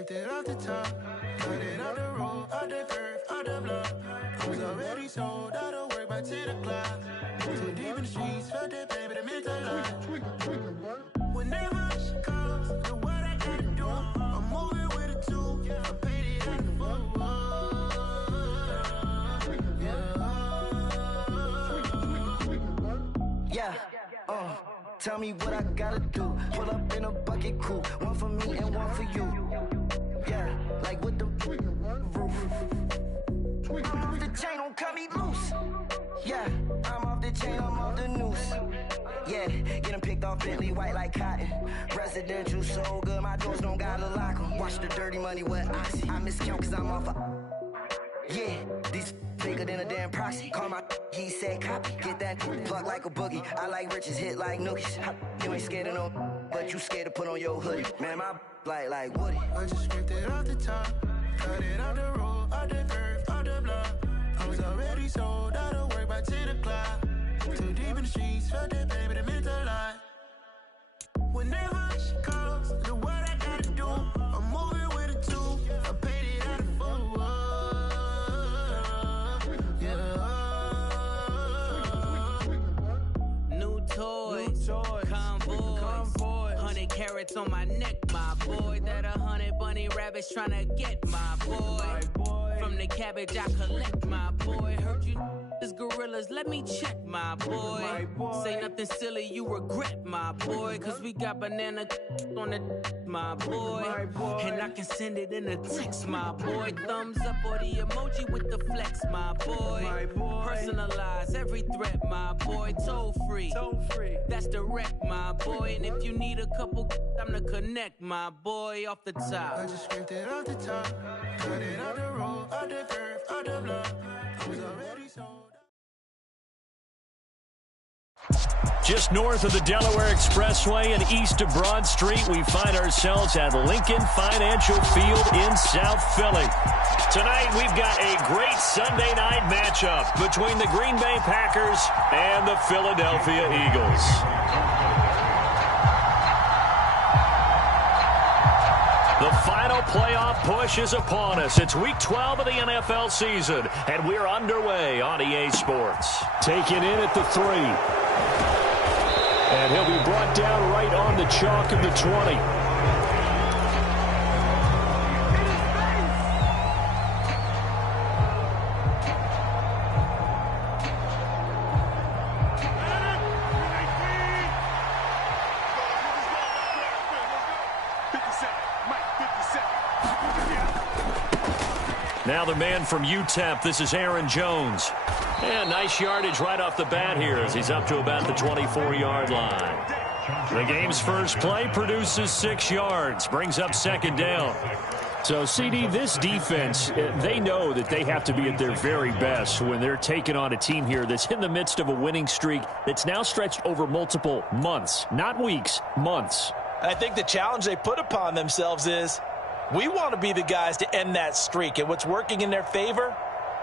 scraped it off the top, cut it out the road, out the curve, out the block. I was already sold out of work by 10 o'clock. Too deep in the streets, felt that baby, that meant a lot. Whenever she calls, do what I gotta do. I'm moving with a two, I paid it out the full. Yeah, tell me what I gotta do. Pull up in a bucket crew, one for me and one for you. Yeah, like with the roof. I'm off the chain, don't cut me loose. Yeah, I'm off the chain, I'm off the noose. Yeah, getting picked off Bentley white like cotton. Residential so good, my doors don't gotta lock 'em. Watch the dirty money with Oxy. I miscount cause I'm off yeah, these bigger than a damn proxy. Call my he said copy. Get that plug like a boogie. I like riches, hit like nookies. You ain't scared of no, but you scared to put on your hoodie. Man, my like Woody. I just scraped it off the top, cut it out the road, out the curve, out the block. I was already sold out of work by 10 o'clock. Too deep in the streets, felt that baby, that meant a lot. Whenever she calls, do what I gotta do. I'm moving with a two, I paid it out of full. Toys, convoys, 100 carats on my neck, my boy. That 100 bunny rabbits tryna get my boy. From the cabbage I collect, my boy. Heard you is gorillas, let me check, my boy. Say nothing silly, you regret, my boy. Cause we got banana on the my boy. And I can send it in a text, my boy. Thumbs up or the emoji with the flex, my boy. Personalize every threat, my boy. Toll free. That's direct, my boy. And if you need a couple, I'm to connect, my boy, off the top. I just scraped it off the top, cut it out the road, out the curve, out the block. I was already sold. Just north of the Delaware Expressway and east of Broad Street, we find ourselves at Lincoln Financial Field in South Philly. Tonight, we've got a great Sunday night matchup between the Green Bay Packers and the Philadelphia Eagles. The final playoff push is upon us. It's week 12 of the NFL season, and we're underway on EA Sports. Taken in at the 3. And he'll be brought down right on the chalk of the 20. Now the man from UTEP, this is Aaron Jones. And nice yardage right off the bat here as he's up to about the 24-yard line. The game's first play produces 6 yards, brings up second down. So, CD, this defense, they know that they have to be at their very best when they're taking on a team here that's in the midst of a winning streak that's now stretched over multiple months, not weeks, months. I think the challenge they put upon themselves is we want to be the guys to end that streak. And what's working in their favor?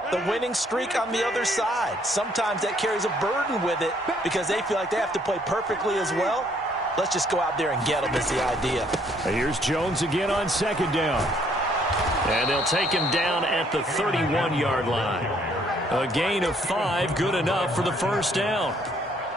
The winning streak on the other side. Sometimes that carries a burden with it because they feel like they have to play perfectly as well. Let's just go out there and get them is the idea. Here's Jones again on second down. And they'll take him down at the 31-yard line. A gain of 5, good enough for the first down.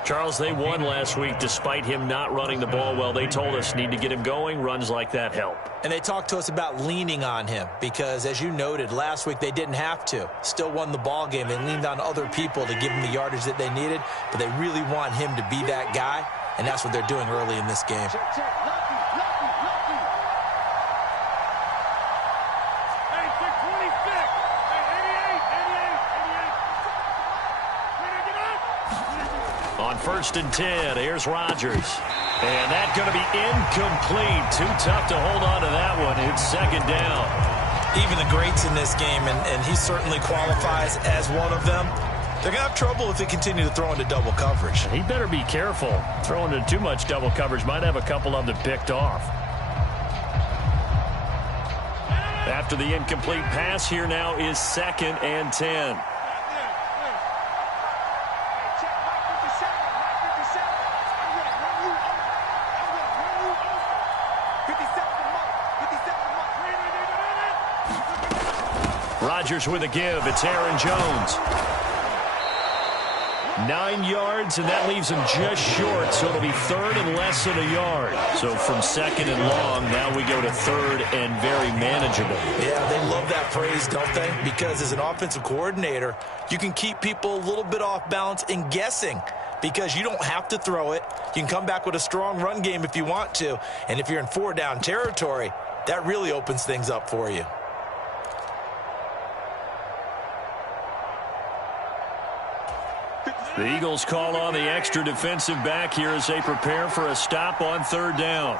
Charles, they won last week despite him not running the ball well. They told us need to get him going. Runs like that help. And they talked to us about leaning on him because, as you noted, last week they didn't have to. Still won the ball game. They leaned on other people to give him the yardage that they needed, but they really want him to be that guy, and that's what they're doing early in this game. On 1st and 10, here's Rodgers. And that's going to be incomplete. Too tough to hold on to that one. It's second down. Even the greats in this game, and he certainly qualifies as one of them, they're going to have trouble if they continue to throw into double coverage. He better be careful. Throwing into too much double coverage might have a couple of them picked off. After the incomplete pass, here now is 2nd and 10. Rodgers with a give. It's Aaron Jones. 9 yards, and that leaves him just short, so it'll be third and less than a yard. So from second and long, now we go to third and very manageable. Yeah, they love that phrase, don't they? Because as an offensive coordinator, you can keep people a little bit off balance and guessing because you don't have to throw it. You can come back with a strong run game if you want to, and if you're in 4-down territory, that really opens things up for you. The Eagles call on the extra defensive back here as they prepare for a stop on third down.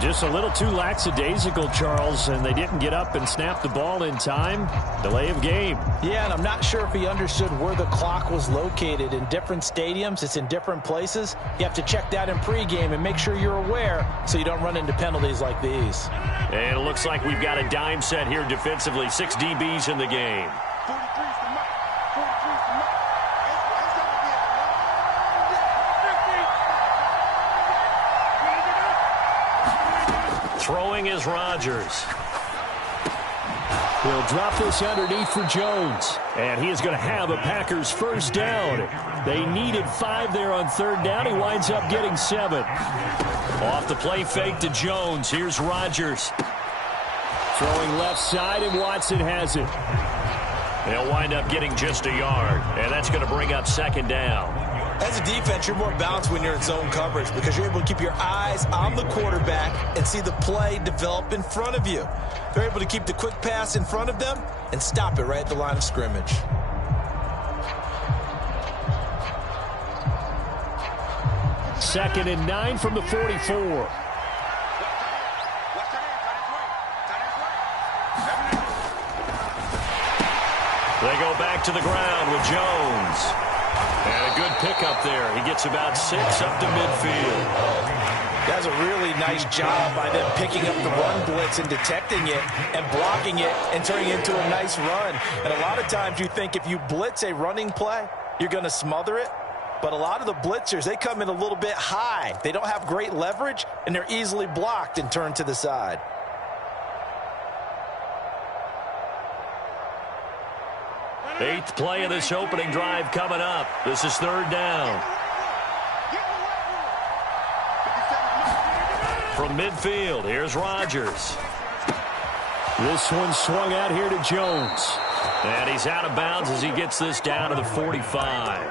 Just a little too lackadaisical, Charles, and they didn't get up and snap the ball in time. Delay of game. Yeah, and I'm not sure if he understood where the clock was located. In different stadiums, it's in different places. You have to check that in pregame and make sure you're aware so you don't run into penalties like these. And it looks like we've got a dime set here defensively. 6 DBs in the game. Throwing is Rodgers. He'll drop this underneath for Jones. And he is going to have a Packers first down. They needed 5 there on third down. He winds up getting 7. Off the play fake to Jones. Here's Rodgers. Throwing left side, and Watson has it. They'll wind up getting just a yard. And that's going to bring up second down. As a defense, you're more balanced when you're in zone coverage because you're able to keep your eyes on the quarterback and see the play develop in front of you. They're able to keep the quick pass in front of them and stop it right at the line of scrimmage. Second and 9 from the 44. They go back to the ground with Jones. And a good pickup there. He gets about 6 up to midfield. That's a really nice job by them picking up the run blitz and detecting it and blocking it and turning it into a nice run. And a lot of times you think if you blitz a running play, you're going to smother it. But a lot of the blitzers, they come in a little bit high. They don't have great leverage, and they're easily blocked and turned to the side. Eighth play of this opening drive coming up. This is third down. From midfield, here's Rodgers. This one swung out here to Jones. And he's out of bounds as he gets this down to the 45.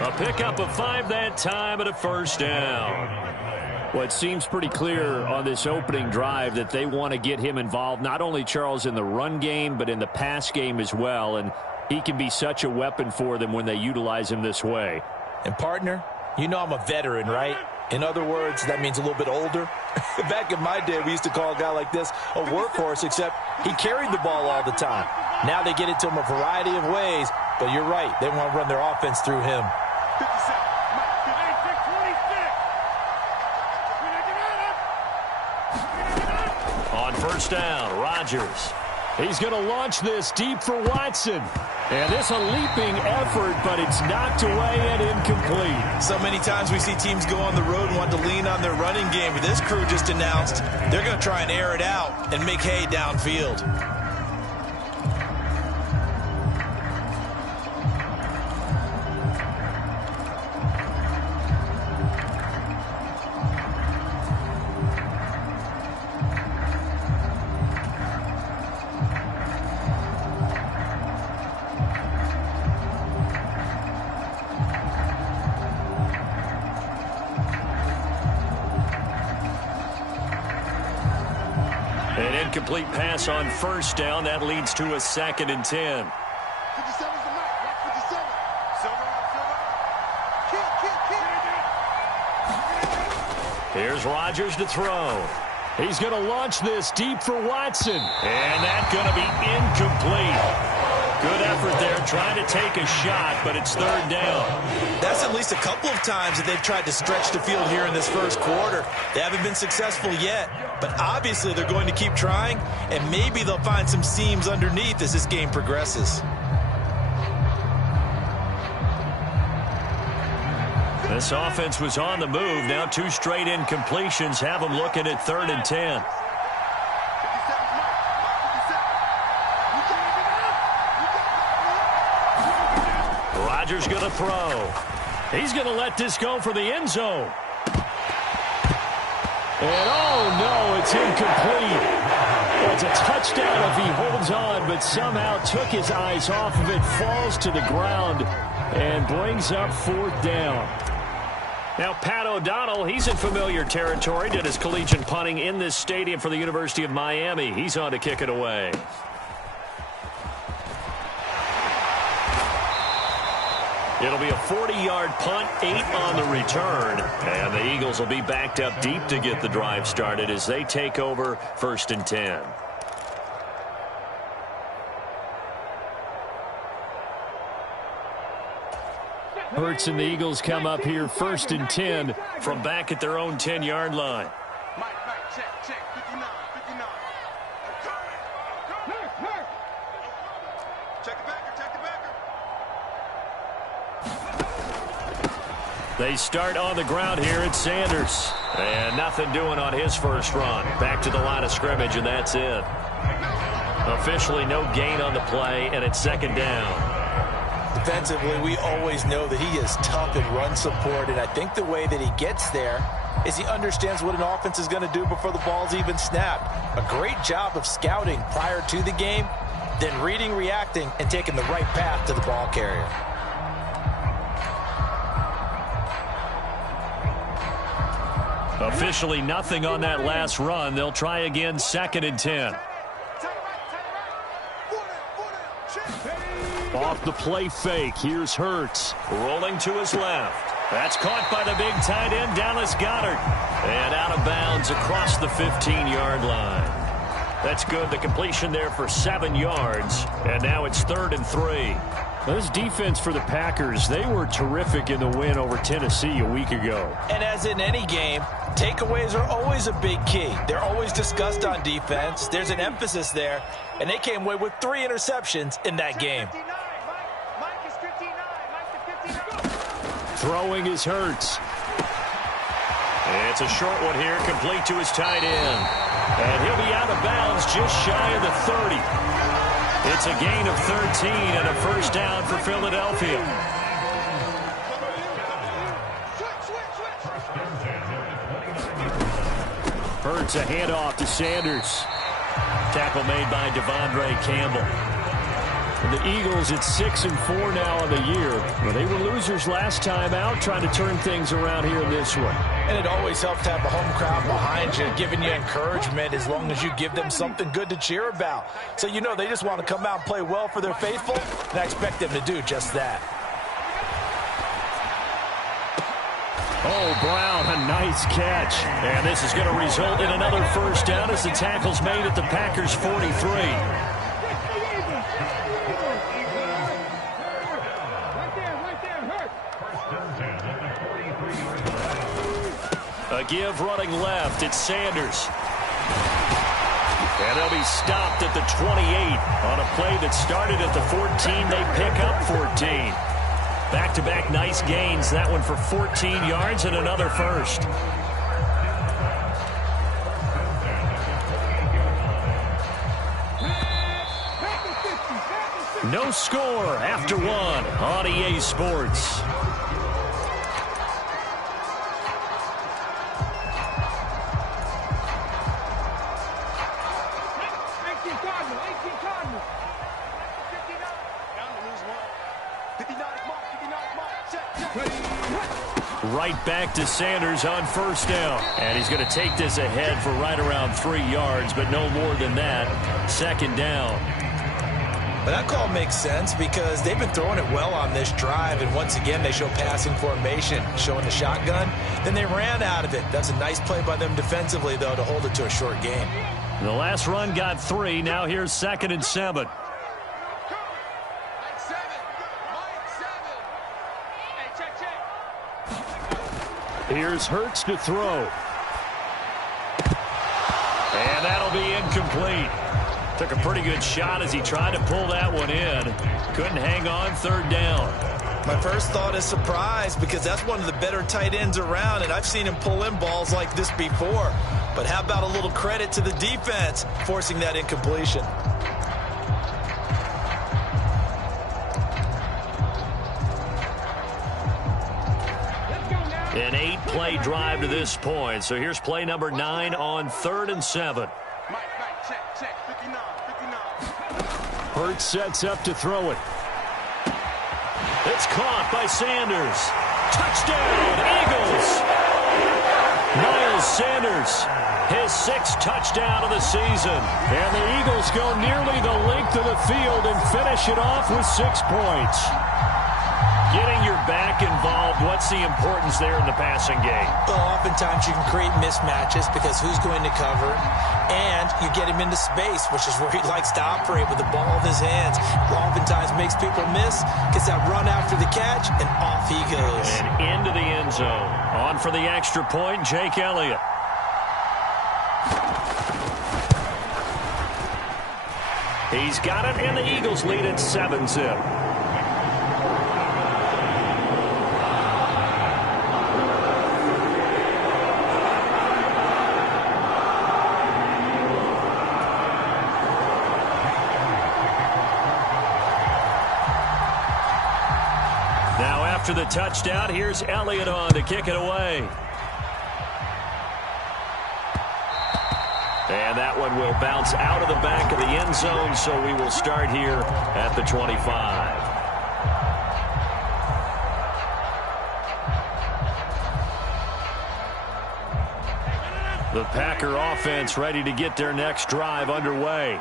A pickup of 5 that time and a first down. Well, it seems pretty clear on this opening drive that they want to get him involved, not only, Charles, in the run game, but in the pass game as well. And he can be such a weapon for them when they utilize him this way. And, partner, you know I'm a veteran, right? In other words, that means a little bit older. Back in my day, we used to call a guy like this a workhorse, except he carried the ball all the time. Now they get it to him a variety of ways, but you're right. They want to run their offense through him. On first down, Rodgers. He's going to launch this deep for Watson. And this a leaping effort, but it's knocked away and incomplete. So many times we see teams go on the road and want to lean on their running game. But this crew just announced they're going to try and air it out and make hay downfield. An incomplete pass on first down. That leads to a second and 10. 57's the mark. Watch 57. Silver. Here's Rodgers to throw. He's going to launch this deep for Watson. And that's going to be incomplete. Good effort there, trying to take a shot, but it's third down. That's at least a couple of times that they've tried to stretch the field here in this first quarter. They haven't been successful yet, but obviously they're going to keep trying, and maybe they'll find some seams underneath as this game progresses. This offense was on the move. Now 2 straight incompletions have them looking at 3rd and 10. Rodgers going to throw. He's going to let this go for the end zone. And oh no, it's incomplete. It's a touchdown if he holds on, but somehow took his eyes off of it, falls to the ground, and brings up 4th down. Now, Pat O'Donnell, he's in familiar territory, did his collegiate punting in this stadium for the University of Miami. He's on to kick it away. It'll be a 40-yard punt, 8 on the return. And the Eagles will be backed up deep to get the drive started as they take over 1st and 10. Hurts and the Eagles come up here 1st and 10 from back at their own 10-yard line. Mike, check, 59. Check the backer. They start on the ground here at Sanders. And nothing doing on his first run. Back to the line of scrimmage, and that's it. Officially no gain on the play, and it's 2nd down. Defensively, we always know that he is tough in run support, and I think the way that he gets there is he understands what an offense is going to do before the ball's even snapped. A great job of scouting prior to the game, then reading, reacting, and taking the right path to the ball carrier. Officially nothing on that last run. They'll try again 2nd and 10. Off the play fake. Here's Hurts. Rolling to his left. That's caught by the big tight end, Dallas Goedert. And out of bounds across the 15-yard line. That's good. The completion there for 7 yards. And now it's 3rd and 3. This defense for the Packers, they were terrific in the win over Tennessee a week ago. And as in any game, takeaways are always a big key. They're always discussed on defense. There's an emphasis there, and they came away with 3 interceptions in that game. Throwing is Hurts. It's a short one here, complete to his tight end. And he'll be out of bounds just shy of the 30. It's a gain of 13 and a first down for Philadelphia. Hurts a handoff to Sanders. Tackle made by Devondre Campbell. And the Eagles at 6-4 now on the year. Well, they were losers last time out, trying to turn things around here in this one. And it always helps to have a home crowd behind you, giving you encouragement as long as you give them something good to cheer about. So you know they just want to come out and play well for their faithful, and I expect them to do just that. Oh, Brown, a nice catch. And this is going to result in another first down as the tackle's made at the Packers' 43. A give running left. It's Sanders. And they'll be stopped at the 28 on a play that started at the 14. They pick up 14. Back-to-back nice gains. That one for 14 yards and another first. No score after 1 on EA Sports. Right back to Sanders on first down. And he's going to take this ahead for right around 3 yards, but no more than that. 2nd down. But that call makes sense because they've been throwing it well on this drive, and once again they show passing formation, showing the shotgun. Then they ran out of it. That's a nice play by them defensively, though, to hold it to a short game. The last run got 3. Now here's 2nd and 7. Here's Hurts to throw. And that'll be incomplete. Took a pretty good shot as he tried to pull that one in. Couldn't hang on. 3rd down. My first thought is surprise because that's one of the better tight ends around, and I've seen him pull in balls like this before. But how about a little credit to the defense forcing that incompletion? An 8-play drive to this point. So here's play number 9 on 3rd and 7. Mike, check, 59. Hurts sets up to throw it. It's caught by Sanders. Touchdown, Eagles. Miles Sanders, his 6th touchdown of the season. And the Eagles go nearly the length of the field and finish it off with 6 points. Getting your back involved, what's the importance there in the passing game? Well, oftentimes you can create mismatches because who's going to cover, and you get him into space, which is where he likes to operate with the ball in his hands. Oftentimes makes people miss, gets that run after the catch, and off he goes. And into the end zone. On for the extra point, Jake Elliott. He's got it, and the Eagles lead at 7-zip. After the touchdown, here's Elliott on to kick it away. And that one will bounce out of the back of the end zone, so we will start here at the 25. The Packer offense ready to get their next drive underway.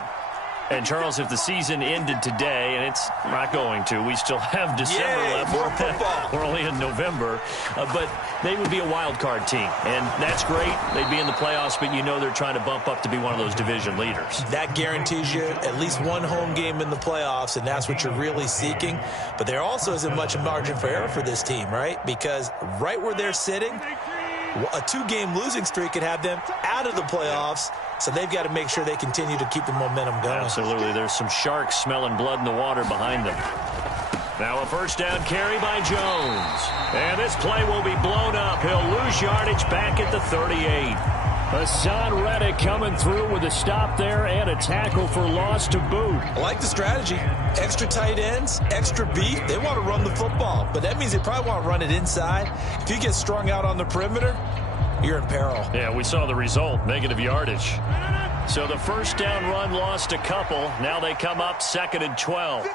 And, Charles, if the season ended today, and it's not going to, we still have December left. More football. We're only in November. But they would be a wild card team. And that's great. They'd be in the playoffs, but you know they're trying to bump up to be one of those division leaders. That guarantees you at least one home game in the playoffs, and that's what you're really seeking. But there also isn't much margin for error for this team, right? Because right where they're sitting, a 2-game losing streak could have them out of the playoffs. So they've got to make sure they continue to keep the momentum going. Absolutely. There's some sharks smelling blood in the water behind them. Now a first down carry by Jones. And this play will be blown up. He'll lose yardage back at the 38. Hassan Reddick coming through with a stop there and a tackle for loss to boot. I like the strategy. Extra tight ends, extra beef. They want to run the football, but that means they probably want to run it inside. If you get strung out on the perimeter, you're in peril. Yeah, we saw the result, negative yardage. So the first down run lost a couple. Now they come up 2nd and 12.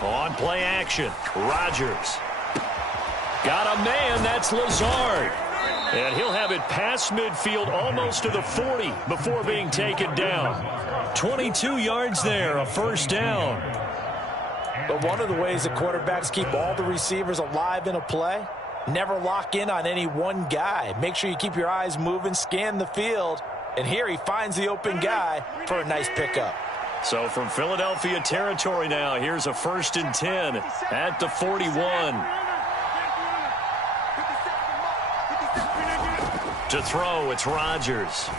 On play action, Rodgers. Got a man, that's Lazard. And he'll have it past midfield almost to the 40 before being taken down. 22 yards there, a first down. But one of the ways the quarterbacks keep all the receivers alive in a play, never lock in on any one guy. Make sure you keep your eyes moving, scan the field. And here he finds the open guy for a nice pickup. So from Philadelphia territory now, here's a 1st and 10 at the 41. To throw, it's Rodgers.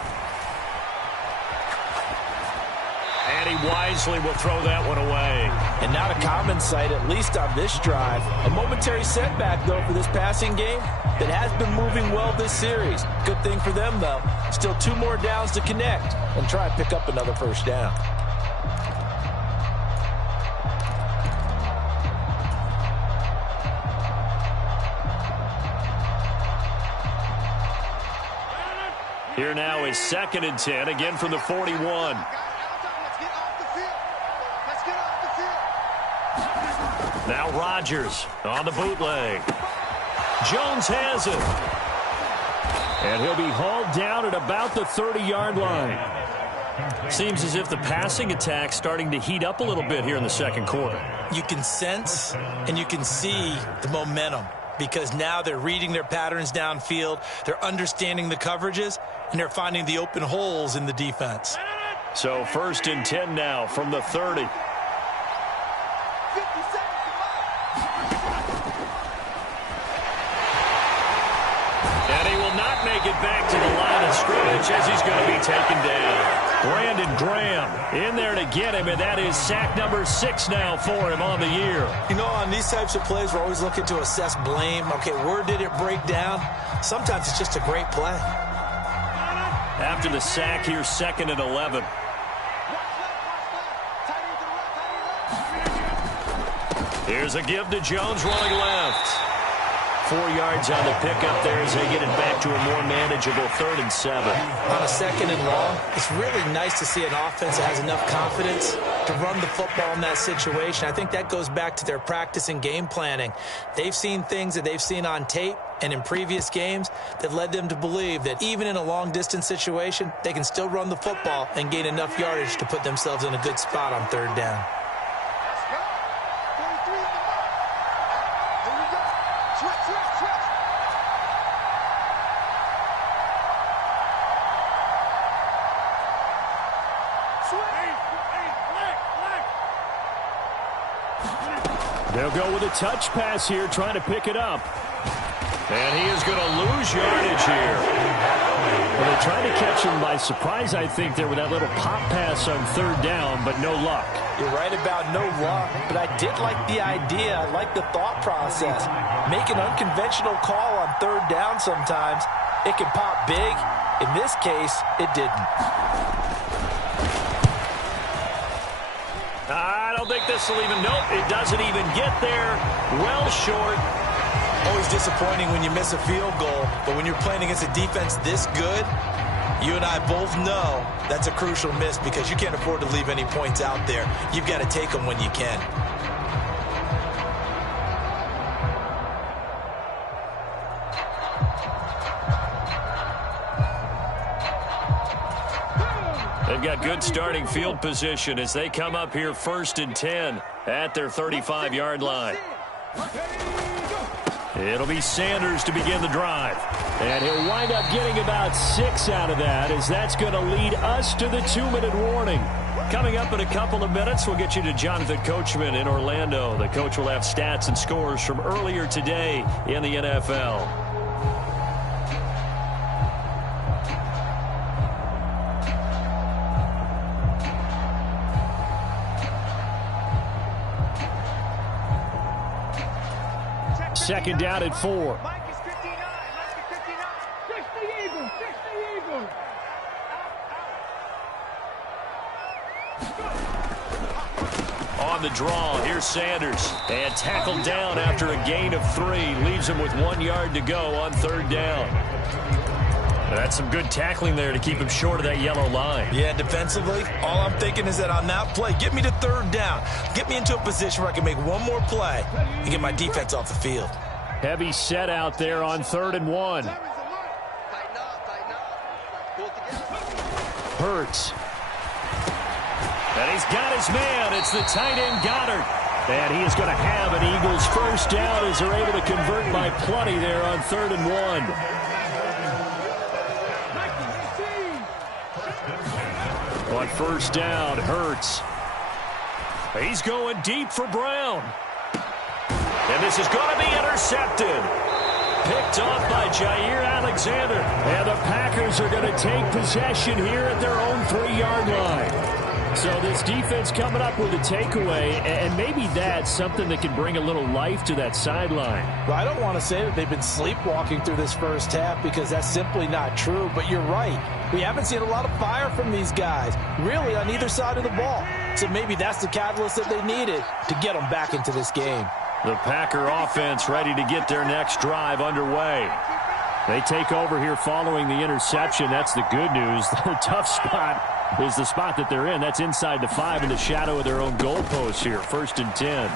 And he wisely will throw that one away. And not a common sight, at least on this drive. A momentary setback, though, for this passing game that has been moving well this series. Good thing for them, though. Still 2 more downs to connect and try and pick up another first down. Here now is 2nd and 10, again from the 41. Now Rodgers on the bootleg. Jones has it. And he'll be hauled down at about the 30-yard line. Seems as if the passing attack's starting to heat up a little bit here in the second quarter. You can sense and you can see the momentum because now they're reading their patterns downfield, they're understanding the coverages, and they're finding the open holes in the defense. So 1st and 10 now from the 30. And he will not make it back to the line of scrimmage as he's going to be taken down. Brandon Graham in there to get him, and that is sack number 6 now for him on the year. You know, on these types of plays, we're always looking to assess blame. Okay, where did it break down? Sometimes it's just a great play. After the sack, here's 2nd and 11. Here's a give to Jones running left. 4 yards on the pickup there as they get it back to a more manageable 3rd and 7. On a 2nd and long, it's really nice to see an offense that has enough confidence to run the football in that situation. I think that goes back to their practice and game planning. They've seen things that they've seen on tape and in previous games that led them to believe that even in a long-distance situation, they can still run the football and gain enough yardage to put themselves in a good spot on 3rd down. They'll go with a touch pass here, trying to pick it up. And he is going to lose yardage here. Well, they tried to catch him by surprise, I think, there with that little pop pass on 3rd down, but no luck. You're right about no luck, but I did like the idea. I like the thought process. Make an unconventional call on 3rd down sometimes. It can pop big. In this case, it didn't. I don't think this will even, nope, it doesn't even get there. Well short. Always disappointing when you miss a field goal, but when you're playing against a defense this good, you and I both know that's a crucial miss because you can't afford to leave any points out there. You've got to take them when you can. They've got good starting field position as they come up here 1st and 10 at their 35-yard line. It'll be Sanders to begin the drive. And he'll wind up getting about 6 out of that, as that's going to lead us to the 2-minute warning. Coming up in a couple of minutes, we'll get you to Jonathan Coachman in Orlando. The coach will have stats and scores from earlier today in the NFL. Second down at 4. Mike is 59. Mike is 59. Fix the Eagles. Fix the Eagles. On the draw, here's Sanders. And tackled down after a gain of 3. Leaves him with 1 yard to go on 3rd down. That's some good tackling there to keep him short of that yellow line. Yeah, defensively, all I'm thinking is that on that play, get me to 3rd down. Get me into a position where I can make one more play and get my defense off the field. Heavy set out there on 3rd and 1. Hurts. And he's got his man. It's the tight end Goddard. And he is going to have an Eagles first down as they're able to convert by plenty there on 3rd and 1. On 1st down, Hurts. He's going deep for Brown. And this is going to be intercepted. Picked off by Jair Alexander. And the Packers are going to take possession here at their own 3-yard line. So this defense coming up with a takeaway, and maybe that's something that can bring a little life to that sideline. Well, I don't want to say that they've been sleepwalking through this first half because that's simply not true, but you're right. We haven't seen a lot of fire from these guys, really, on either side of the ball. So maybe that's the catalyst that they needed to get them back into this game. The Packer offense ready to get their next drive underway. They take over here following the interception. That's the good news. The tough spot is the spot that they're in. That's inside the 5 in the shadow of their own goalpost here. 1st and 10.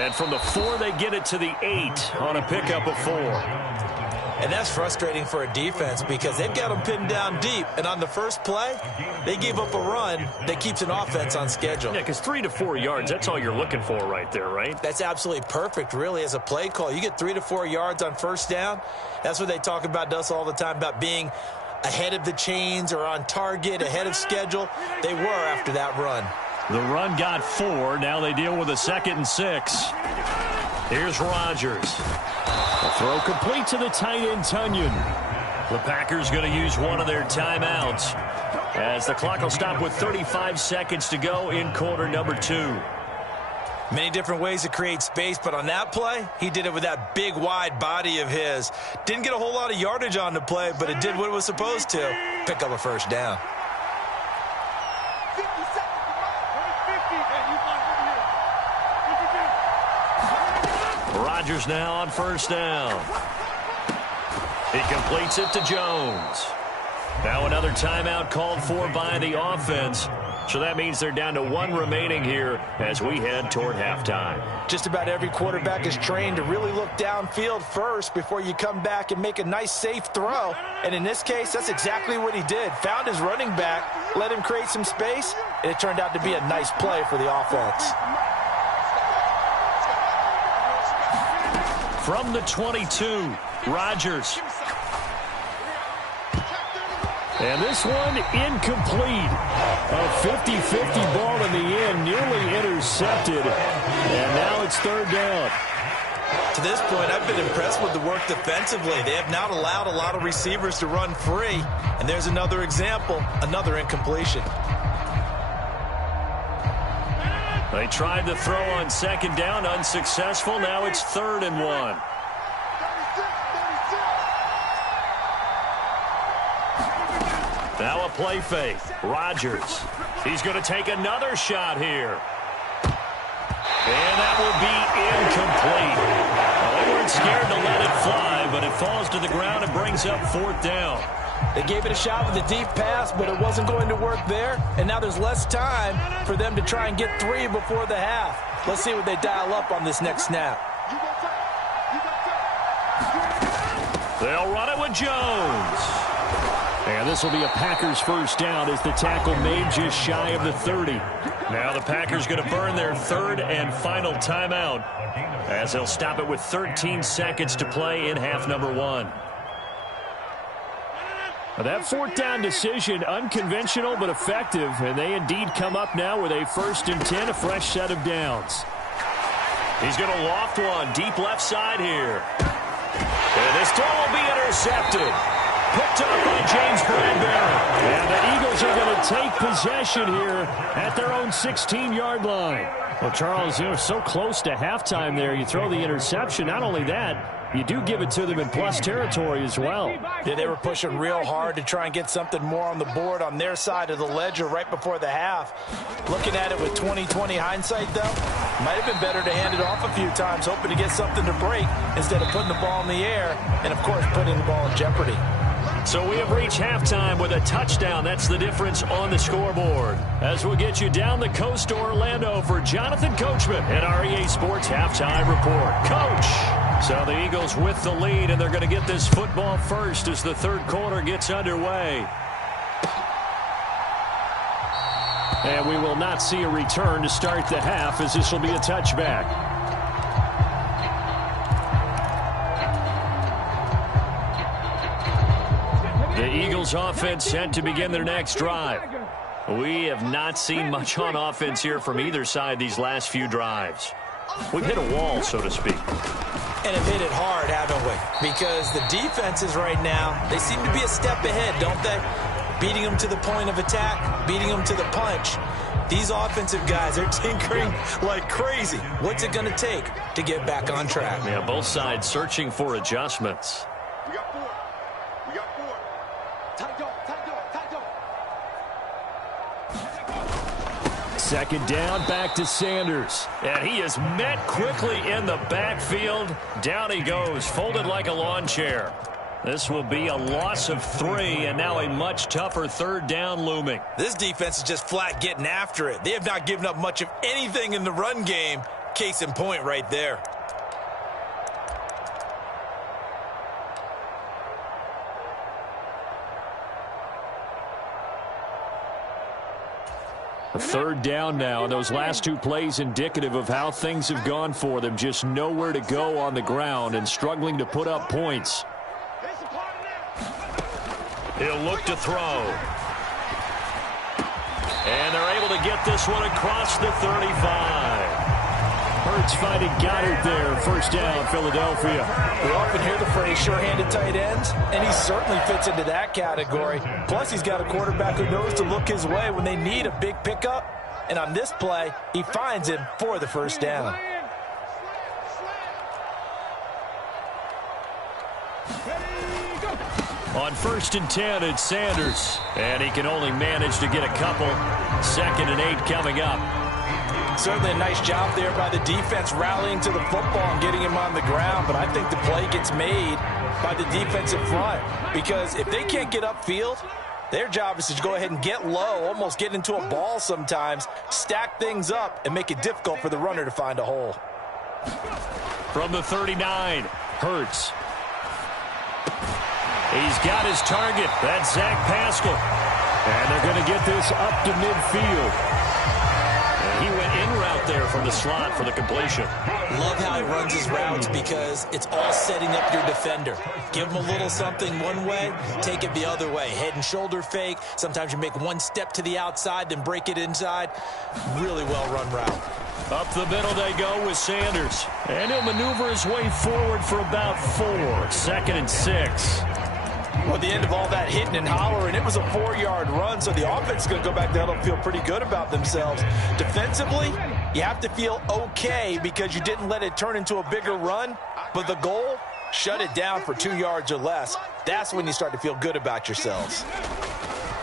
And from the 4, they get it to the 8 on a pickup of 4. And that's frustrating for a defense because they've got them pinned down deep. And on the first play, they gave up a run that keeps an offense on schedule. Yeah, because 3 to 4 yards, that's all you're looking for right there, right? That's absolutely perfect, really, as a play call. You get 3 to 4 yards on 1st down. That's what they talk about to us all the time, about being ahead of the chains or on target, ahead of schedule. They were after that run. The run got 4. Now they deal with a 2nd and 6. Here's Rodgers. A throw complete to the tight end, Tunyon. The Packers going to use one of their timeouts as the clock will stop with 35 seconds to go in quarter number 2. Many different ways to create space, but on that play, he did it with that big, wide body of his. Didn't get a whole lot of yardage on the play, but it did what it was supposed to. Pick up a first down. Rodgers now on first down. He completes it to Jones. Now another timeout called for by the offense. So that means they're down to 1 remaining here as we head toward halftime. Just about every quarterback is trained to really look downfield first before you come back and make a nice, safe throw. And in this case, that's exactly what he did. Found his running back, let him create some space, and it turned out to be a nice play for the offense. From the 22, Rodgers. And this one incomplete. A 50-50 ball in the end, nearly intercepted. And now it's third down. To this point, I've been impressed with the work defensively. They have not allowed a lot of receivers to run free. And there's another example, another incompletion. They tried to throw on second down, unsuccessful. Now it's 3rd and 1. Now a play fake. Rodgers. He's going to take another shot here. And that will be incomplete. Well, they weren't scared to let it fly, but it falls to the ground and brings up 4th down. They gave it a shot with a deep pass, but it wasn't going to work there. And now there's less time for them to try and get 3 before the half. Let's see what they dial up on this next snap. They'll run it with Jones. And this will be a Packers first down as the tackle made just shy of the 30. Now the Packers going to burn their 3rd and final timeout as they'll stop it with 13 seconds to play in half number 1. That 4th down decision, unconventional but effective, and they indeed come up now with a 1st and 10, a fresh set of downs. He's going to loft one deep left side here. And this throw will be intercepted. Picked up by James Bradbury. And the Eagles are going to take possession here at their own 16-yard line. Well, Charles, you know, so close to halftime there. You throw the interception. Not only that, you do give it to them in plus territory as well. Yeah, they were pushing real hard to try and get something more on the board on their side of the ledger right before the half. Looking at it with 20/20 hindsight, though, might have been better to hand it off a few times, hoping to get something to break instead of putting the ball in the air and, of course, putting the ball in jeopardy. So we have reached halftime with a touchdown. That's the difference on the scoreboard. As we'll get you down the coast to Orlando for Jonathan Coachman at our EA Sports Halftime Report. Coach! So the Eagles with the lead, and they're going to get this football first as the 3rd quarter gets underway. And we will not see a return to start the half, as this will be a touchback. The Eagles offense set to begin their next drive. We have not seen much on offense here from either side these last few drives. We've hit a wall, so to speak. And have hit it hard, haven't we? Because the defenses right now, they seem to be a step ahead, don't they? Beating them to the point of attack, beating them to the punch. These offensive guys, they're tinkering like crazy. What's it going to take to get back on track? Yeah, both sides searching for adjustments. We got 4. We got 4. Tight dog. Second down, back to Sanders. And he is met quickly in the backfield. Down he goes, folded like a lawn chair. This will be a loss of 3, and now a much tougher 3rd down looming. This defense is just flat getting after it. They have not given up much of anything in the run game. Case in point right there. A 3rd down now, and those last 2 plays indicative of how things have gone for them. Just nowhere to go on the ground and struggling to put up points. He'll look to throw. And they're able to get this one across the 35. Hurts finding Goddard there. First down, Philadelphia. We often hear the phrase sure-handed tight ends, and he certainly fits into that category. Plus, he's got a quarterback who knows to look his way when they need a big pickup. And on this play, he finds him for the first down. On 1st and 10, it's Sanders. And he can only manage to get a couple. 2nd and 8 coming up. Certainly a nice job there by the defense rallying to the football and getting him on the ground. But I think the play gets made by the defensive front. Because if they can't get upfield, their job is to go ahead and get low, almost get into a ball sometimes, stack things up, and make it difficult for the runner to find a hole. From the 39, Hurts. He's got his target. That's Zach Pascal. And they're going to get this up to midfield. And he went in route there from the slot for the completion. Love how he runs his routes because it's all setting up your defender. Give him a little something one way, take it the other way. Head and shoulder fake. Sometimes you make one step to the outside, then break it inside. Really well-run route. Up the middle they go with Sanders. And he'll maneuver his way forward for about 4. 2nd and 6. Well, at the end of all that hitting and hollering, it was a 4-yard run, so the offense is going to go back there and feel pretty good about themselves. Defensively, you have to feel okay because you didn't let it turn into a bigger run, but the goal, shut it down for 2 yards or less. That's when you start to feel good about yourselves.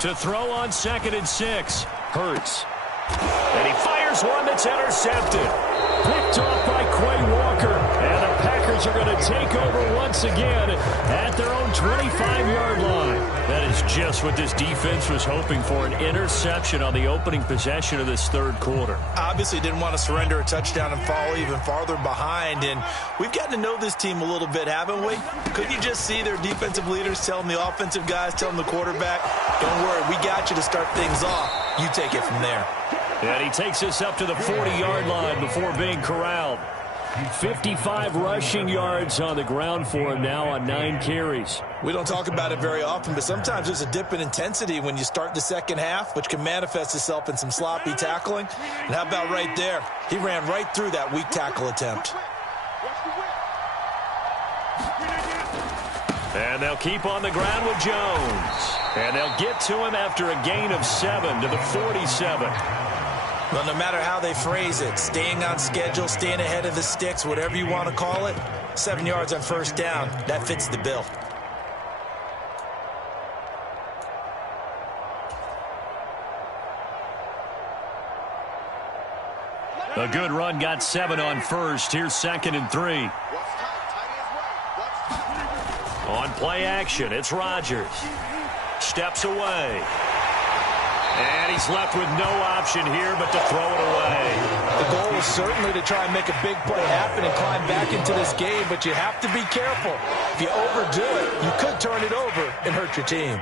To throw on 2nd and 6, Hurts. And he fires one that's intercepted. Picked off by Quay Walker. And the Packers are going to take over once again at their own 25-yard line. That is just what this defense was hoping for, an interception on the opening possession of this 3rd quarter. Obviously didn't want to surrender a touchdown and fall even farther behind. And we've gotten to know this team a little bit, haven't we? Couldn't you just see their defensive leaders telling the offensive guys, telling the quarterback, don't worry, we got you to start things off. You take it from there. And he takes us up to the 40-yard line before being corralled. 55 rushing yards on the ground for him now on 9 carries. We don't talk about it very often, but sometimes there's a dip in intensity when you start the second half, which can manifest itself in some sloppy tackling. And how about right there? He ran right through that weak tackle attempt. And they'll keep on the ground with Jones. And they'll get to him after a gain of 7 to the 47. Well, no matter how they phrase it, staying on schedule, staying ahead of the sticks, whatever you want to call it, 7 yards on 1st down, that fits the bill. A good run got 7 on 1st. Here's 2nd and 3. On play action, it's Rodgers. Steps away. And he's left with no option here but to throw it away. The goal is certainly to try and make a big play happen and climb back into this game, but you have to be careful. If you overdo it, you could turn it over and hurt your team.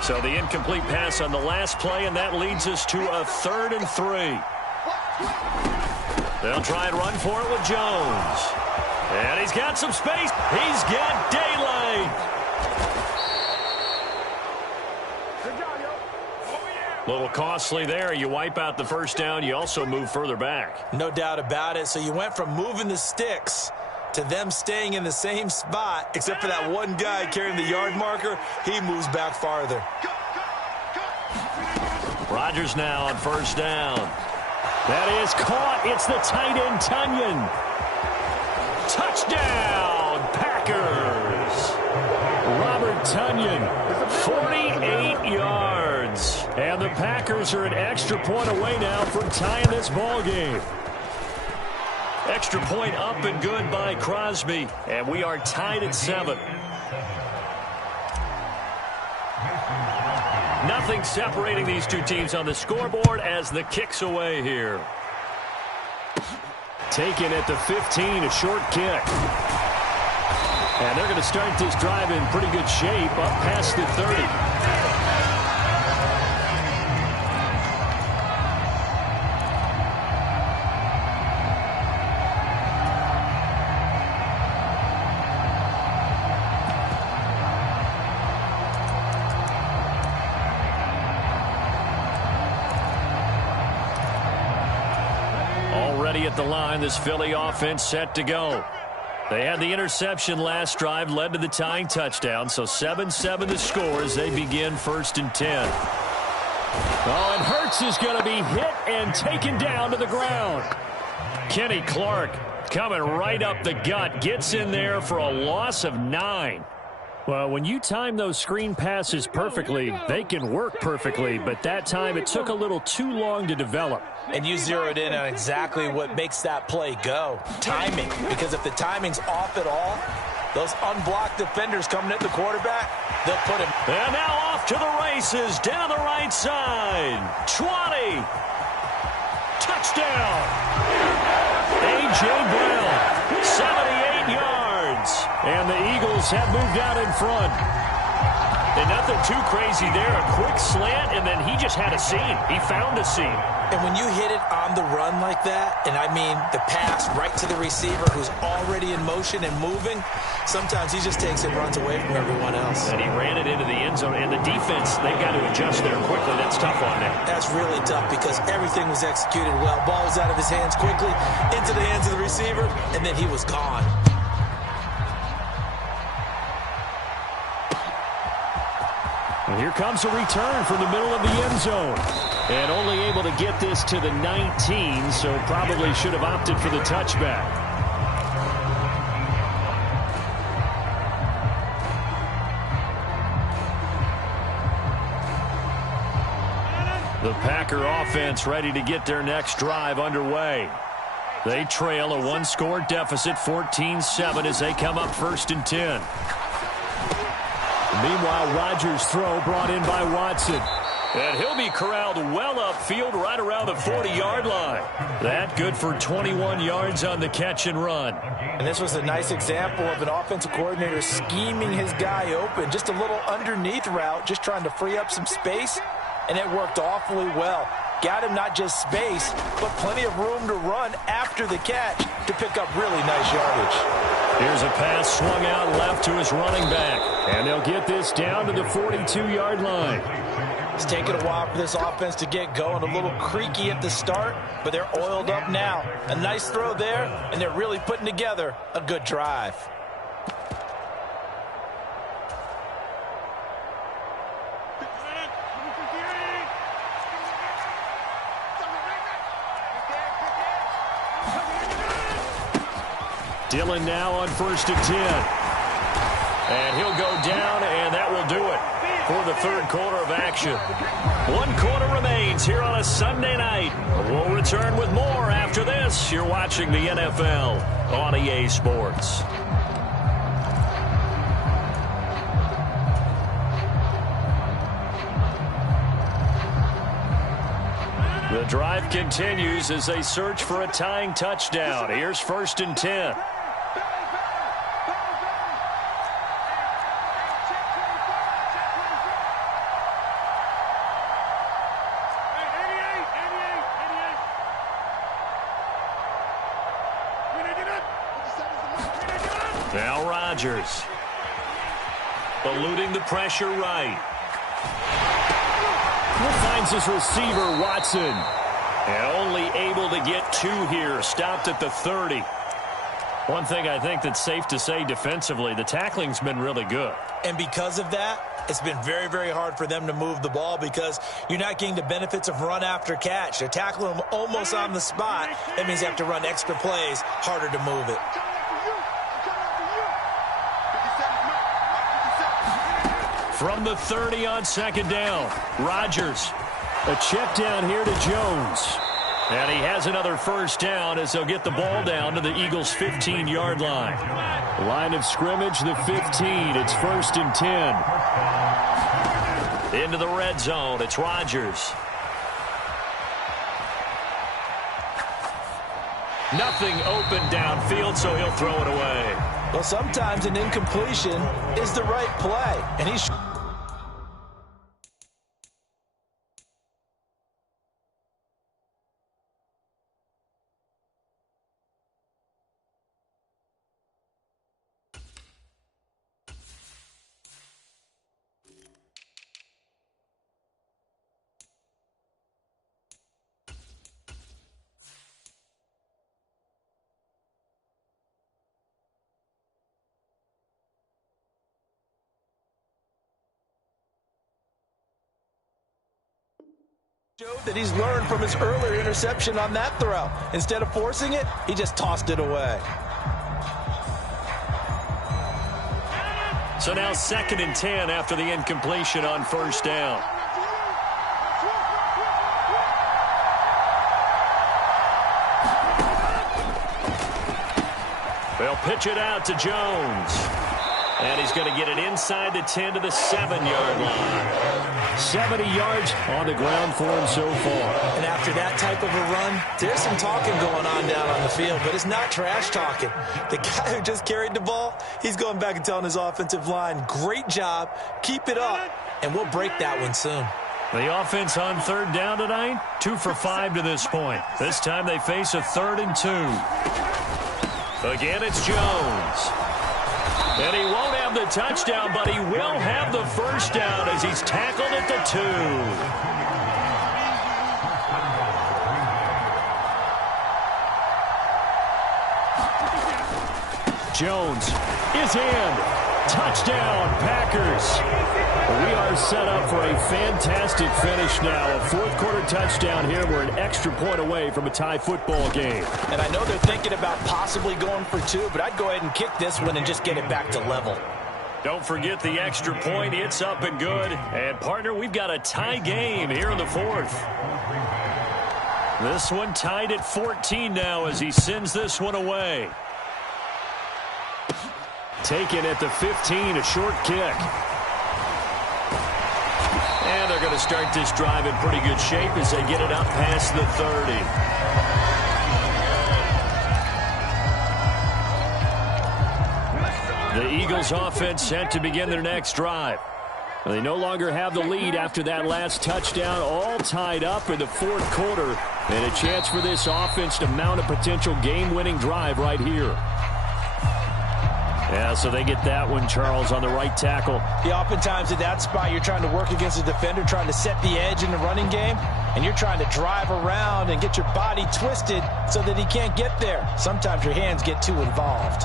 So the incomplete pass on the last play, and that leads us to a 3rd and 3. They'll try and run for it with Jones. And he's got some space. He's got daylight. A little costly there. You wipe out the 1st down. You also move further back. No doubt about it. So you went from moving the sticks to them staying in the same spot, except for that one guy carrying the yard marker. He moves back farther. Rodgers now on 1st down. That is caught. It's the tight end, Tonyan. Touchdown, Packers. Robert Tonyan, 48 yards. And the Packers are an extra point away now from tying this ball game. Extra point up and good by Crosby. And we are tied at 7. Nothing separating these two teams on the scoreboard as the kick's away here. Taken at the 15, a short kick. And they're going to start this drive in pretty good shape up past the 30. the line. This Philly offense set to go. They had the interception last drive, led to the tying touchdown. So 7-7 the score as they begin 1st and 10. Oh, and Hurts is going to be hit and taken down to the ground. Kenny Clark coming right up the gut, gets in there for a loss of 9. Well, when you time those screen passes perfectly, they can work perfectly, but that time it took a little too long to develop. And you zeroed in on exactly what makes that play go. Timing. Because if the timing's off at all, those unblocked defenders coming at the quarterback, they'll put him. And now off to the races, down the right side. 20. Touchdown. A.J. Brown, 78 yards. And the Eagles have moved out in front. And nothing too crazy there. A quick slant, and then he just had a seam. He found a seam. And when you hit it on the run like that, and I mean the pass right to the receiver who's already in motion and moving, sometimes he just takes it and runs away from everyone else. And he ran it into the end zone. And the defense, they've got to adjust there quickly. That's tough on them. That's really tough because everything was executed well. Ball was out of his hands quickly, into the hands of the receiver, and then he was gone. And here comes a return from the middle of the end zone. And only able to get this to the 19, so probably should have opted for the touchback. The Packer offense ready to get their next drive underway. They trail a one-score deficit, 14-7, as they come up 1st and 10. Meanwhile, Rodgers' throw brought in by Watson. And he'll be corralled well upfield right around the 40-yard line. That good for 21 yards on the catch and run. And this was a nice example of an offensive coordinator scheming his guy open. Just a little underneath route, just trying to free up some space, and it worked awfully well. Got him not just space, but plenty of room to run after the catch to pick up really nice yardage. Here's a pass swung out left to his running back. And they'll get this down to the 42-yard line. It's taken a while for this offense to get going. A little creaky at the start, but they're oiled up now. A nice throw there, and they're really putting together a good drive. Dillon now on 1st and 10. And he'll go down, and that will do it for the third quarter of action. 1 quarter remains here on a Sunday night. We'll return with more after this. You're watching the NFL on EA Sports. The drive continues as they search for a tying touchdown. Here's 1st and 10. Now Rodgers. Eluding the pressure right. Finds his receiver, Watson. And only able to get 2 here. Stopped at the 30. One thing I think that's safe to say defensively, the tackling's been really good. And because of that, it's been very, very hard for them to move the ball because you're not getting the benefits of run after catch. They're tackling them almost on the spot. That means they have to run extra plays, harder to move it. From the 30 on 2nd down, Rodgers. A check down here to Jones. And he has another 1st down as they'll get the ball down to the Eagles' 15-yard line. Line of scrimmage, the 15. It's 1st and 10. Into the red zone, it's Rodgers. Nothing open downfield, so he'll throw it away. Well, sometimes an incompletion is the right play, and he's Showed that he's learned from his earlier interception on that throw. Instead of forcing it, he just tossed it away. So now 2nd and 10 after the incompletion on first down. They'll pitch it out to Jones. And he's going to get it inside the 10 to the 7-yard line. 70 yards on the ground for him so far. And after that type of a run, there's some talking going on down on the field, but it's not trash talking. The guy who just carried the ball, he's going back and telling his offensive line, great job, keep it up, and we'll break that one soon. The offense on 3rd down tonight, 2 for 5 to this point. This time they face a 3rd and 2. Again, it's Jones. And he won't have the touchdown, but he will have the first down as he's tackled at the 2. Jones is in. Touchdown, Packers. We are set up for a fantastic finish now. A 4th quarter touchdown here. We're an extra point away from a tie football game. And I know they're thinking about possibly going for 2, but I'd go ahead and kick this one and just get it back to level. Don't forget the extra point. It's up and good. And, partner, we've got a tie game here in the 4th. This one tied at 14 now as he sends this one away. Taken at the 15, a short kick. And they're going to start this drive in pretty good shape as they get it up past the 30. The Eagles offense set to begin their next drive. They no longer have the lead after that last touchdown, all tied up in the 4th quarter. And a chance for this offense to mount a potential game-winning drive right here. Yeah, so they get that one, Charles, on the right tackle. Yeah, oftentimes at that spot, you're trying to work against a defender, trying to set the edge in the running game, and you're trying to drive around and get your body twisted so that he can't get there. Sometimes your hands get too involved.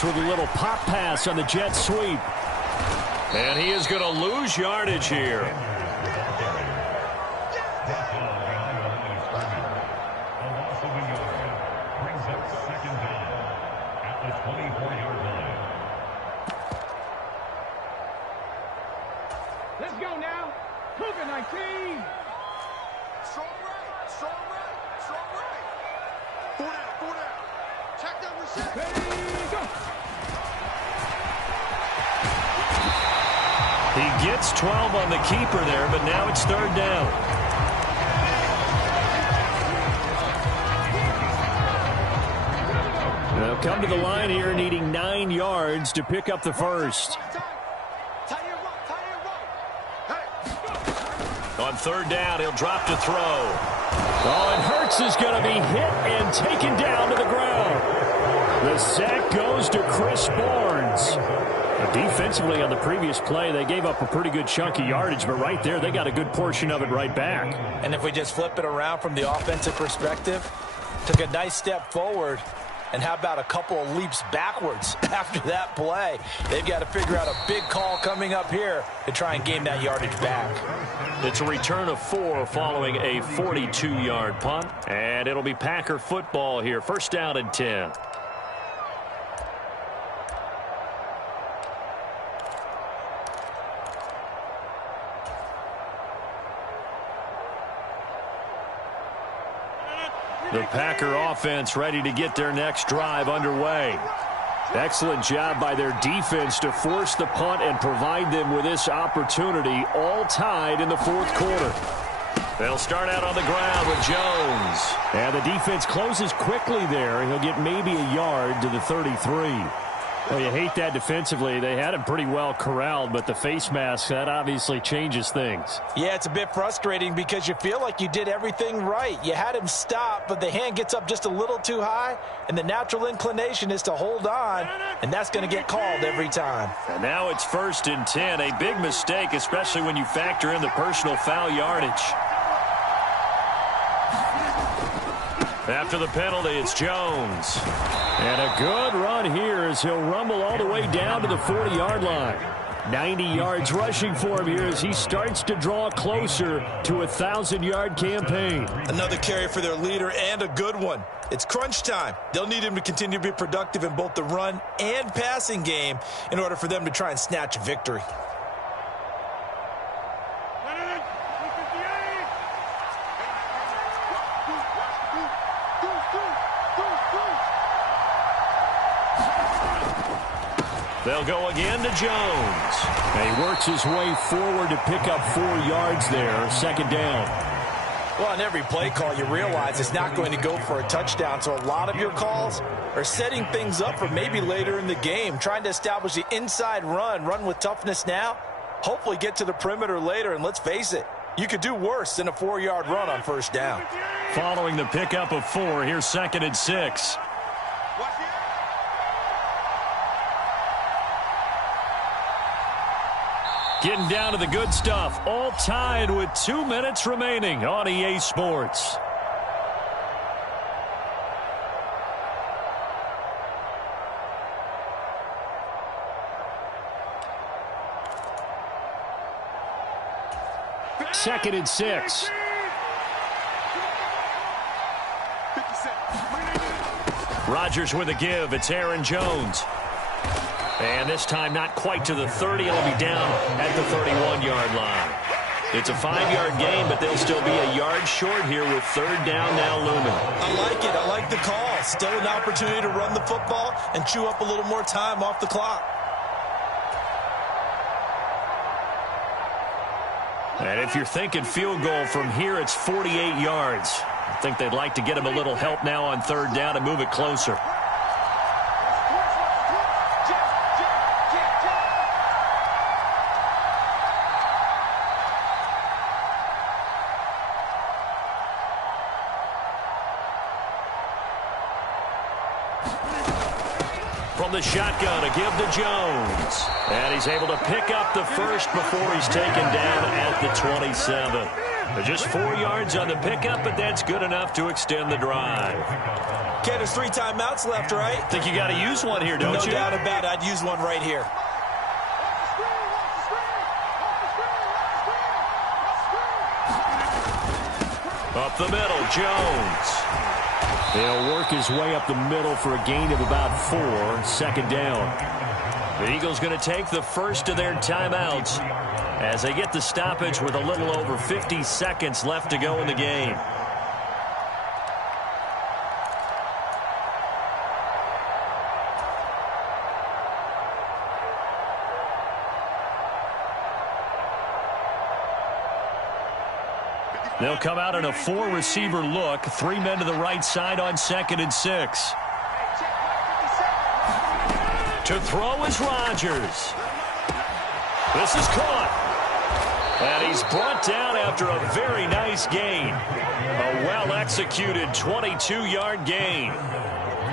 With a little pop pass on the jet sweep. And he is going to lose yardage here. Let's go now. Cougar 19. Strong right, strong right, strong right. 4 down. Check that reset. Ready, go. He gets 12 on the keeper there, but now it's 3rd down. They'll come to the line here needing 9 yards to pick up the first. On 3rd down, he'll drop to throw. Oh, and Hurts is going to be hit and taken down to the ground. The sack goes to Chris Barnes. Defensively on the previous play, they gave up a pretty good chunk of yardage, but right there, they got a good portion of it right back. And if we just flip it around from the offensive perspective, took a nice step forward, and how about a couple of leaps backwards after that play? They've got to figure out a big call coming up here to try and gain that yardage back. It's a return of 4 following a 42-yard punt, and it'll be Packer football here. 1st down and 10. The Packer offense ready to get their next drive underway. Excellent job by their defense to force the punt and provide them with this opportunity, all tied in the 4th quarter. They'll start out on the ground with Jones. And the defense closes quickly there. He'll get maybe a yard to the 33. Well, you hate that defensively. They had him pretty well corralled, but the face mask, that obviously changes things. Yeah, it's a bit frustrating because you feel like you did everything right. You had him stop, but the hand gets up just a little too high, and the natural inclination is to hold on, and that's going to get called every time. And now it's 1st and 10, a big mistake, especially when you factor in the personal foul yardage. After the penalty, it's Jones. And a good run here as he'll rumble all the way down to the 40-yard line. 90 yards rushing for him here as he starts to draw closer to a 1,000-yard campaign. Another carry for their leader and a good one. It's crunch time. They'll need him to continue to be productive in both the run and passing game in order for them to try and snatch a victory. They'll go again to Jones. And he works his way forward to pick up 4 yards there, 2nd down. Well, on every play call, you realize it's not going to go for a touchdown, so a lot of your calls are setting things up for maybe later in the game, trying to establish the inside run with toughness now, hopefully get to the perimeter later, and let's face it, you could do worse than a 4-yard run on 1st down. Following the pickup of 4, here's 2nd and 6. Getting down to the good stuff, all tied with 2 minutes remaining on EA Sports. Second and 6. Rodgers with a give. It's Aaron Jones. And this time not quite to the 30. It'll be down at the 31-yard line. It's a 5-yard gain, but they'll still be a yard short here with 3rd down now looming. I like it. I like the call. Still an opportunity to run the football and chew up a little more time off the clock. And if you're thinking field goal from here, it's 48 yards. I think they'd like to get him a little help now on 3rd down and move it closer. From the shotgun, a give to Jones. And he's able to pick up the first before he's taken down at the 27. Just 4 yards on the pickup, but that's good enough to extend the drive. Okay, there's 3 timeouts left, right? Think you got to use one here, don't you? No doubt about it. I'd use one right here. Up the middle, Jones. He'll work his way up the middle for a gain of about 4, 2nd down. The Eagles going to take the first of their timeouts as they get the stoppage with a little over 50 seconds left to go in the game. They'll come out in a 4-receiver look. 3 men to the right side on 2nd and 6. To throw is Rodgers. This is caught. And he's brought down after a very nice gain. A well-executed 22-yard gain.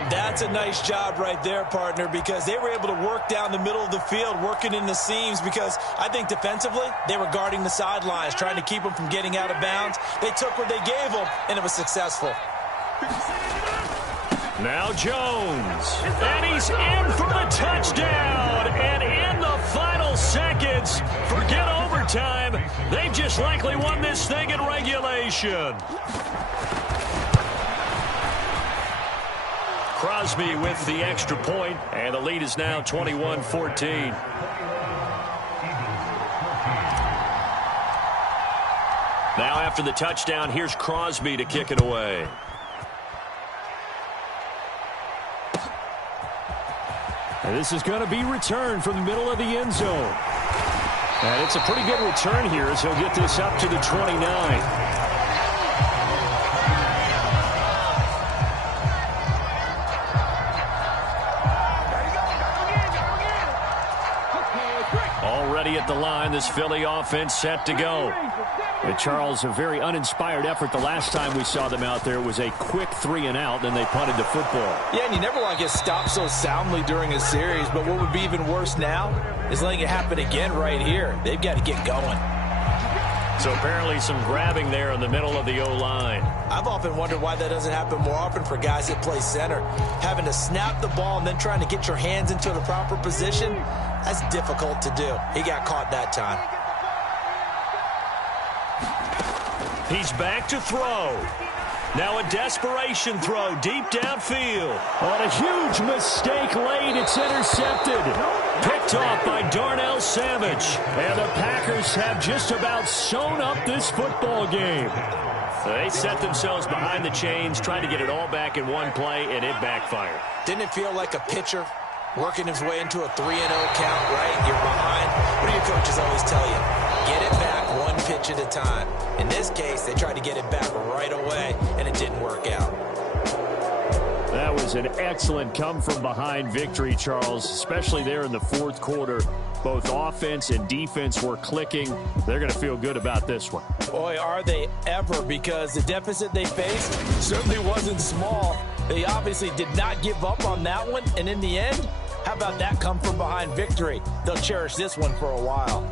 That's a nice job right there, partner, because they were able to work down the middle of the field, working in the seams, because I think defensively they were guarding the sidelines, trying to keep them from getting out of bounds. They took what they gave them, and it was successful. Now Jones, and he's in for the touchdown, and in the final seconds, forget overtime, they've just likely won this thing in regulation. Crosby with the extra point, and the lead is now 21-14. Now after the touchdown, here's Crosby to kick it away. And this is going to be returned from the middle of the end zone. And it's a pretty good return here as he'll get this up to the 29. at the line. This Philly offense set to go. And Charles, a very uninspired effort. The last time we saw them out there was a quick 3-and-out, then they punted the football. Yeah, and you never want to get stopped so soundly during a series, but what would be even worse now is letting it happen again right here. They've got to get going. So apparently some grabbing there in the middle of the O-line. I've often wondered why that doesn't happen more often for guys that play center. Having to snap the ball and then trying to get your hands into the proper position, that's difficult to do. He got caught that time. He's back to throw. Now a desperation throw deep downfield. On a huge mistake late, it's intercepted. Picked off by Darnell Savage. And the Packers have just about sewn up this football game. They set themselves behind the chains, trying to get it all back in one play, and it backfired. Didn't it feel like a pitcher working his way into a 3-0 count, right? You're behind. What do your coaches always tell you? Get it back one pitch at a time. In this case, they tried to get it back right away, and it didn't work out. That was an excellent come-from-behind victory, Charles, especially there in the fourth quarter. Both offense and defense were clicking. They're going to feel good about this one. Boy, are they ever, because the deficit they faced certainly wasn't small. They obviously did not give up on that one, and in the end, how about that come-from-behind victory? They'll cherish this one for a while.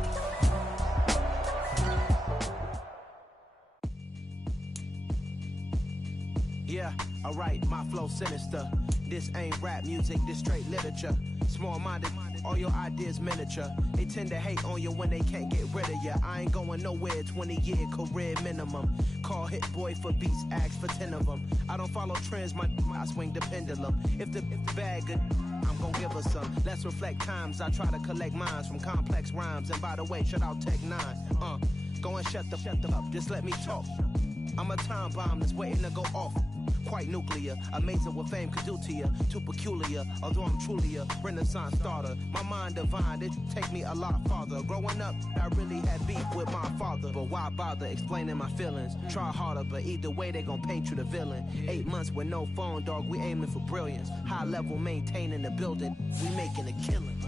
Yeah, alright, my flow sinister. This ain't rap music, this straight literature. Small-minded, all your ideas miniature. They tend to hate on you when they can't get rid of you. I ain't going nowhere, 20-year career minimum. Call Hit Boy for beats, ask for 10 of them. I don't follow trends, I swing the pendulum. If the bag good, I'm gonna give her some. Let's reflect times, I try to collect minds from complex rhymes. And by the way, shout out Tech 9. Go and shut the up, just let me talk. I'm a time bomb that's waiting to go off. Quite nuclear, amazing what fame could do to you. Too peculiar, although I'm truly a renaissance starter. My mind divine, it take me a lot farther. Growing up, I really had beef with my father. But why bother explaining my feelings? Try harder, but either way they gon' paint you the villain. 8 months with no phone, dog, we aiming for brilliance. High level maintaining the building, we making a killing.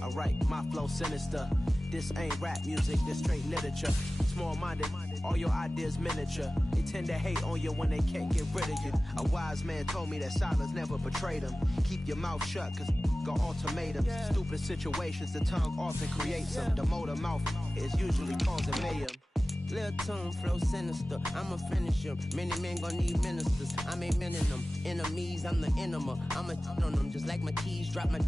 Alright, my flow sinister. This ain't rap music, this straight literature. Small-minded, all your ideas miniature. They tend to hate on you when they can't get rid of you. A wise man told me that silence never betrayed him. Keep your mouth shut, cause got ultimatums. Stupid situations, the tongue often creates them. The motor mouth is usually causing mayhem. Lil' tune, flow sinister, I'm a finisher. Many men gon' need ministers, I'm a men in them. Enemies, I'm the enema. I'm a on them, just like my keys, drop my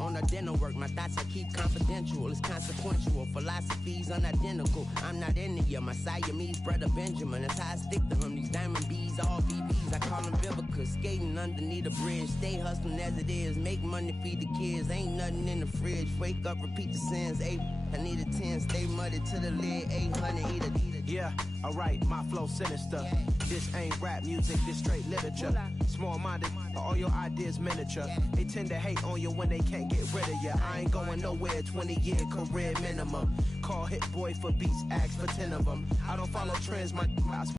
on a dinner work. My thoughts I keep confidential, it's consequential. Philosophies unidentical, I'm not in ya. My Siamese brother Benjamin, that's how I stick to him. These diamond bees, all BBs, I call them Vivica. Skating underneath a bridge, stay hustling as it is. Make money, feed the kids, ain't nothing in the fridge. Wake up, repeat the sins, I need a 10, stay muddy to the lid, 800, eat a. Yeah, alright, my flow sinister. This ain't rap music, this straight literature. Small-minded, all your ideas miniature. They tend to hate on you when they can't get rid of you. I ain't going nowhere, 20-year career minimum. Call Hit Boy for beats, ask for 10 of them. I don't follow trends, my